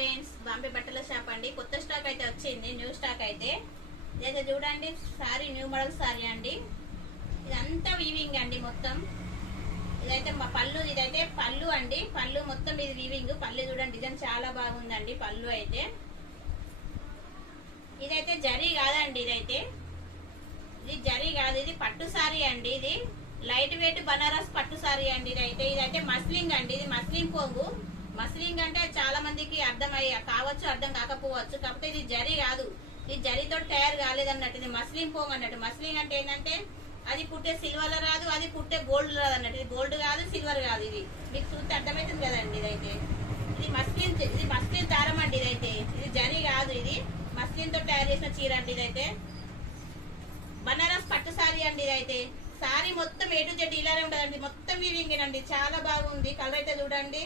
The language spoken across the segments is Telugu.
ఫ్రెండ్స్, బాంబే బట్టల షాప్ అండి. కొత్త స్టాక్ అయితే వచ్చింది, న్యూ స్టాక్ అయితే. ఇదైతే చూడండి, సారీ న్యూ మోడల్ సారీ అండి. ఇదంతా వీవింగ్ అండి మొత్తం. ఇదైతే మా పళ్ళు, ఇదైతే పళ్ళు అండి. పళ్ళు మొత్తం ఇది వీవింగ్. పళ్ళు చూడండి, డిజైన్ చాలా బాగుందండి. పళ్ళు అయితే ఇదైతే జరీ కాదండి. ఇది జరీ కాదు, ఇది పట్టు సారీ అండి. ఇది లైట్ వెయిట్ బనారస్ పట్టు సారీ అండి. ఇదైతే మస్లింగ్ అండి. ఇది మస్లింగ్ పోగు. మస్లింగ్ అంటే చాలా మందికి అర్థం కావచ్చు, అర్థం కాకపోవచ్చు. కాకపోతే ఇది జరీ కాదు, ఇది జరీతో తయారు కాలేదు అన్నట్టు. ఇది మస్లింగ్ పోగు అన్నట్టు. మస్లింగ్ అంటే ఏంటంటే అది కుట్టే సిల్వర్ రాదు, అది కుట్టే గోల్డ్ రాదు అన్నట్టు. ఇది గోల్డ్ కాదు, సిల్వర్ కాదు. ఇది మీకు చూస్తే అర్థమవుతుంది కదండి. ఇది మస్లిన్ దారం అండి. ఇది జరీ కాదు, ఇది మస్లిన్ తో తయారు చేసిన చీర అండి. ఇదైతే బనారస్ పట్టు సారీ అండి. ఇదైతే సారీ మొత్తం ఏ టు జెడ్ ఇలానే ఉండదండి, మొత్తం వీవింగ్ అండి. చాలా బాగుంది. కలర్ అయితే చూడండి,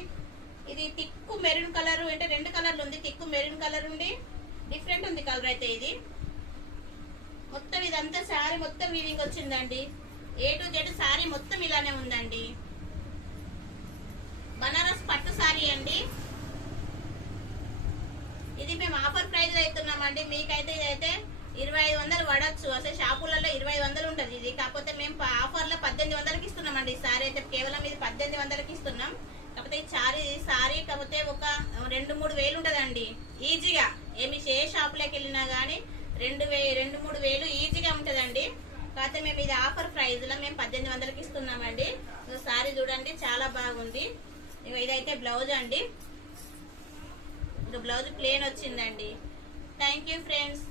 ఇది తిక్కు మెరూన్ కలర్, అంటే రెండు కలర్లు ఉంది. తిక్కు మెరూన్ కలర్ ఉండి డిఫరెంట్ ఉంది కలర్ అయితే. ఇది మొత్తం ఇదంతా సారీ మొత్తం వీవింగ్ వచ్చిందండి. ఏ టు జెడ్ సారీ మొత్తం ఇలానే ఉందండి. బనారస్ పట్టు సారీ అండి. ఇది మేము ఆఫర్ ప్రైస్ అవుతున్నామండి. మీకైతే ఇదైతే 2500 పడచ్చు. అసలు షాపులలో 2500 ఉంటుంది ఇది. కాకపోతే మేము ఆఫర్ లో 1800కి ఇస్తున్నామండి. ఈ సారీ అయితే కేవలం ఇది 1800కి ఇస్తున్నాం. కాకపోతే ఈ సారీ కాకపోతే ఒక 2-3 వేలు ఉంటదండి ఈజీగా. ఏ షాపులోకి వెళ్ళినా గానీ 2-3 వేలు ఈజీగా ఉంటదండి. కాకపోతే మేము ఇది ఆఫర్ ప్రైస్ లో మేము 1800కి ఇస్తున్నామండి. సారీ చూడండి, చాలా బాగుంది. ఇదైతే బ్లౌజ్ అండి. బ్లౌజ్ ప్లేన్ వచ్చిందండి. Thank you friends.